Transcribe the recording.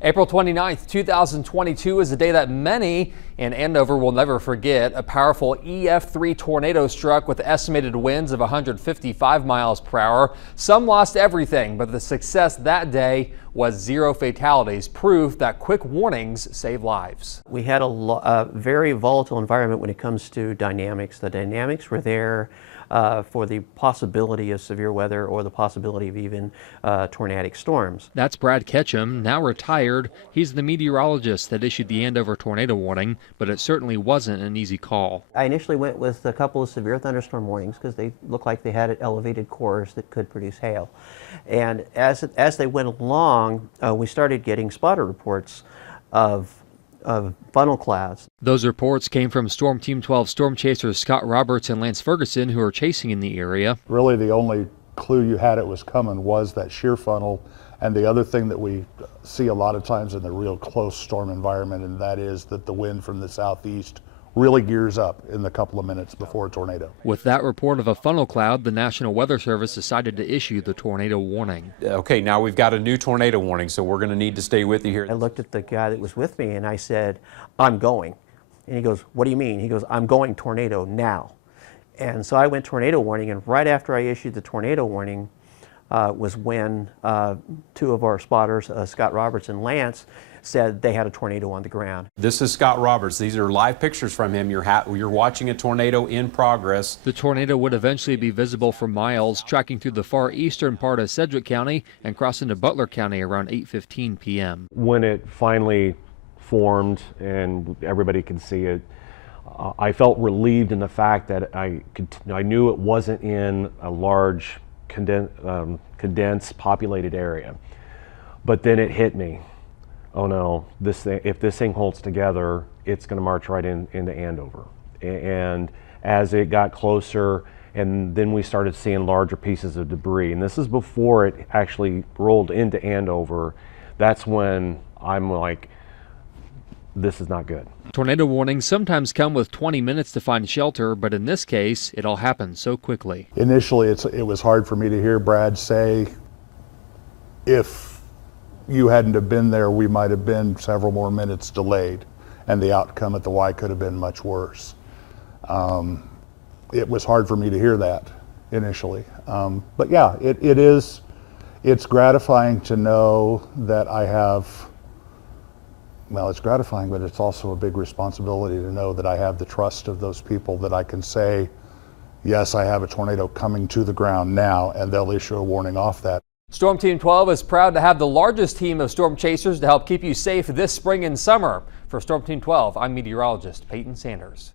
April 29th, 2022 is a day that many in Andover will never forget. A powerful EF3 tornado struck with estimated winds of 155 miles per hour. Some lost everything, but the success that day was 0 fatalities, proof that quick warnings save lives. We had a very volatile environment when it comes to dynamics. The dynamics were there for the possibility of severe weather or the possibility of even tornadic storms. That's Brad Ketchum, now retired. He's the meteorologist that issued the Andover tornado warning, but it certainly wasn't an easy call. I initially went with a couple of severe thunderstorm warnings because they looked like they had elevated cores that could produce hail. And as they went along, we started getting spotter reports of funnel clouds. Those reports came from Storm Team 12 storm chasers Scott Roberts and Lance Ferguson, who are chasing in the area. Really the only clue you had it was coming was that shear funnel, and the other thing that we see a lot of times in the real close storm environment, and that is that the wind from the southeast really gears up in the couple of minutes before a tornado. With that report of a funnel cloud, the National Weather Service decided to issue the tornado warning. Okay, now we've got a new tornado warning, so we're going to need to stay with you here. I looked at the guy that was with me and I said, "I'm going." And he goes, "What do you mean?" He goes, "I'm going tornado now." And so I went tornado warning, and right after I issued the tornado warning was when two of our spotters, Scott Roberts and Lance, said they had a tornado on the ground. This is Scott Roberts. These are live pictures from him. You're watching a tornado in progress. The tornado would eventually be visible for miles, tracking through the far eastern part of Sedgwick County and cross into Butler County around 8:15 p.m. When it finally formed and everybody could see it, I felt relieved in the fact that I knew it wasn't in a large condensed populated area. But then it hit me. Oh no, if this thing holds together, it's going to march right into Andover. And as it got closer, and then we started seeing larger pieces of debris, and this is before it actually rolled into Andover, that's when I'm like, this is not good. Tornado warnings sometimes come with 20 minutes to find shelter, but in this case, it all happened so quickly. Initially, it was hard for me to hear Brad say, if you hadn't have been there, we might have been several more minutes delayed, and the outcome at the Y could have been much worse. It was hard for me to hear that initially. But yeah, it's gratifying to know that I have, well, it's gratifying, but it's also a big responsibility to know that I have the trust of those people, that I can say, yes, I have a tornado coming to the ground now, and they'll issue a warning off that. Storm Team 12 is proud to have the largest team of storm chasers to help keep you safe this spring and summer. For Storm Team 12, I'm meteorologist Peyton Sanders.